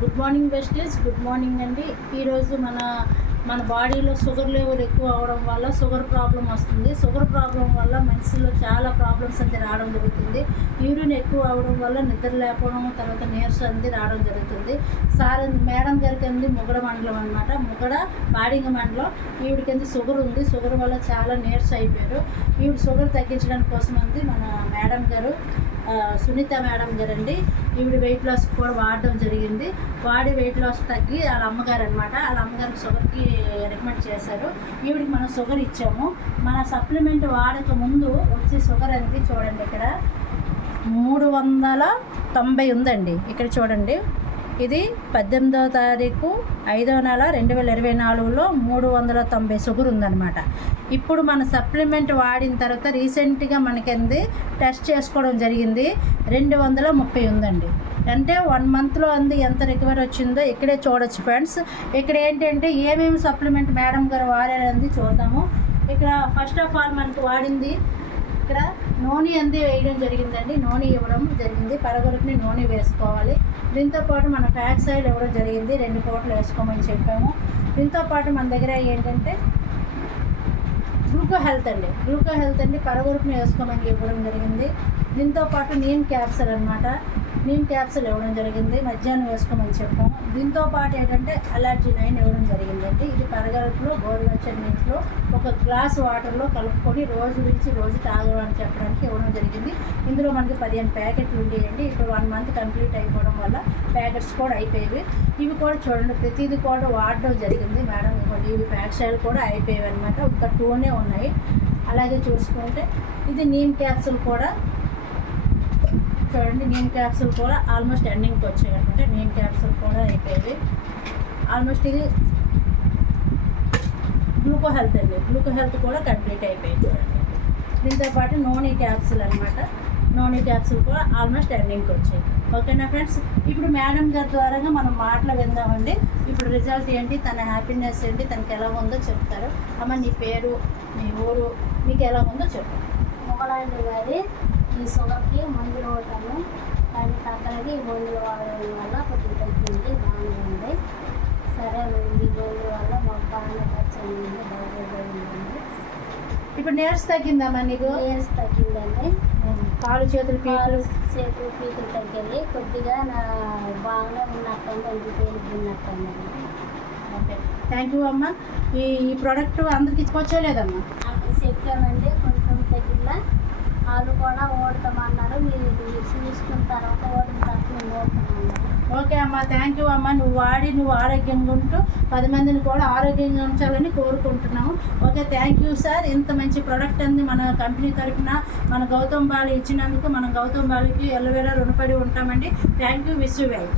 Good morning వెస్టేజ్, good morning అండి. ఈరోజు మన బాడీలో షుగర్ లెవెల్ ఎక్కువ అవడం వల్ల షుగర్ ప్రాబ్లం వస్తుంది. షుగర్ ప్రాబ్లం వల్ల మనిషిలో చాలా ప్రాబ్లమ్స్ అనేది రావడం జరుగుతుంది. యూరిన్ ఎక్కువ అవడం వల్ల నిద్ర లేకపోవడం, తర్వాత నీరసం అనేది రావడం జరుగుతుంది. మేడం గారికి అంది ముగడ మండలం అనమాట, ముగడ బాడింగ మండలం. ఈవిడికి షుగర్ ఉంది. షుగర్ వల్ల చాలా నీరసం అయిపోయారు. ఈవిడ షుగర్ తగ్గించడానికి కోసం అంది మన మేడం గారు, సునీత మేడం గారు అండి. ఈవిడ వెయిట్ లాస్ కూడా వాడడం జరిగింది. వాడి వెయిట్ లాస్ తగ్గి వాళ్ళ అమ్మగారు అనమాట, వాళ్ళ అమ్మగారికి షుగర్కి రికమెండ్ చేశారు. ఈవిడికి మనం షుగర్ ఇచ్చాము. మన సప్లిమెంట్ వాడక ముందు వచ్చే షుగర్ అనేది చూడండి, ఇక్కడ 390 ఉందండి. ఇక్కడ చూడండి, ఇది 18వ తారీఖు 5వ నెల 2024లో 390 షుగర్ ఉందన్నమాట. ఇప్పుడు మన సప్లిమెంట్ వాడిన తర్వాత రీసెంట్గా మనకి టెస్ట్ చేసుకోవడం జరిగింది, 230 ఉందండి. అంటే 1 మంత్లో ఎంత రికవరీ వచ్చిందో ఇక్కడే చూడొచ్చు ఫ్రెండ్స్. ఇక్కడ ఏంటంటే ఏమేమి సప్లిమెంట్ మేడం గారు వాడారనేది చూద్దాము. ఇక్కడ ఫస్ట్ ఆఫ్ ఆల్ మనకు వాడింది, ఇక్కడ నూనె వేయడం జరిగిందండి. నూనె ఇవ్వడం జరిగింది, పరగొరుకుని నూనె వేసుకోవాలి. దీంతోపాటు మన ఫ్యాక్స్ ఆయిల్ ఇవ్వడం జరిగింది, 2 పూటలు వేసుకోమని చెప్పాము. దీంతోపాటు మన దగ్గర ఏంటంటే గ్లూకో హెల్త్ అండి, పరగొరుకుని వేసుకోమని ఇవ్వడం జరిగింది. దీంతోపాటు నీమ్ క్యాప్సూల్ అనమాట, నీమ్ క్యాప్సూల్ ఇవ్వడం జరిగింది, మధ్యాహ్నం వేసుకోమని చెప్పాము. దీంతోపాటు ఏంటంటే అలర్జీ 9 ఇవ్వడం జరిగిందండి. ఇది పరగడుపులో గోరువెచ్చని నీటిలో 1 గ్లాస్ వాటర్లో కలుపుకొని రోజు విడిచి రోజు తాగడం చెప్పడానికి ఇవ్వడం జరిగింది. ఇందులో మనకి 15 ప్యాకెట్లు ఉండేయండి. ఇప్పుడు 1 మంత్ కంప్లీట్ అయిపోవడం వల్ల ప్యాకెట్స్ కూడా అయిపోయేవి. ఇవి కూడా చూడండి, ప్రతిదీ కూడా వాడడం జరిగింది మేడం. ఇవి ఫ్యాక్స్ ఆయిల్ కూడా అయిపోయేవి అనమాట, ఒక 2 ఉన్నాయి. అలాగే చూసుకుంటే ఇది నీమ్ క్యాప్సూల్ కూడా చూడండి, నీమ్ క్యాప్సూల్ కూడా ఆల్మోస్ట్ ఎండింగ్కి వచ్చాయి అనమాట. నీమ్ క్యాప్సూల్ కూడా అయిపోయింది ఆల్మోస్ట్. ఇది గ్లూకో హెల్త్ కూడా కంప్లీట్ అయిపోయింది చూడండి. దీంతోపాటు నూనె క్యాప్సూల్ అనమాట, నూనె క్యాప్సూల్ కూడా ఆల్మోస్ట్ ఎండింగ్కి వచ్చాయి. ఓకేనా ఫ్రెండ్స్, ఇప్పుడు మేడం గారి ద్వారాగా మనం మాటలు విందామండి. ఇప్పుడు రిజల్ట్ ఏంటి, తన హ్యాపీనెస్ ఏంటి, తనకి ఎలా ఉందో చెప్తారు. అమ్మ, నీ పేరు, నీ ఊరు, నీకు ఎలా ఉందో చెప్పు. మొగలాంటి గారి ఈ షుగర్కి మందులు వాడతాము, కానీ తగ్గలకి ఈ మందులు వాడడం వల్ల కొద్దిగా తగ్గింది, బాగానే ఉంది. సరే, ఈ మందుల వల్ల మాకు బాగానే ఖర్చయింది, బాగుంది. ఇప్పుడు నీరసం తగ్గిందమ్మా నీకు? నీరసం తగ్గిందండి. కాలు చేతులు పీకులు తగ్గింది, కొద్దిగా నా బాగానే ఉన్నట్టుంది, ఇంటి తేలిగ్గా ఉన్నట్టుంది. ఓకే, థ్యాంక్ యూ అమ్మ. ఈ ప్రోడక్ట్ అందరికి ఇచ్చుకోవచ్చలేదమ్మా? చెప్పామండి, కొంచెం తగ్గిలా వాళ్ళు కూడా ఓడతామన్నారు. మీరు చూసుకున్న తర్వాత ఓడిన తర్వాత మేము ఓడతామన్నారు. ఓకే అమ్మ, థ్యాంక్ యూ అమ్మ. నువ్వు ఆరోగ్యంగా ఉంటూ 10 మందిని కూడా ఆరోగ్యంగా ఉంచాలని కోరుకుంటున్నాము. Okay, thank you sir. ఇంత మంచి ప్రోడక్ట్ అంది మన కంపెనీ తరఫున మన గౌతమ్ బాలి ఇచ్చినందుకు మనం గౌతమ్ బాలికి ఎల్లవేళ రుణపడి ఉంటామండి. Thank you, wish you well.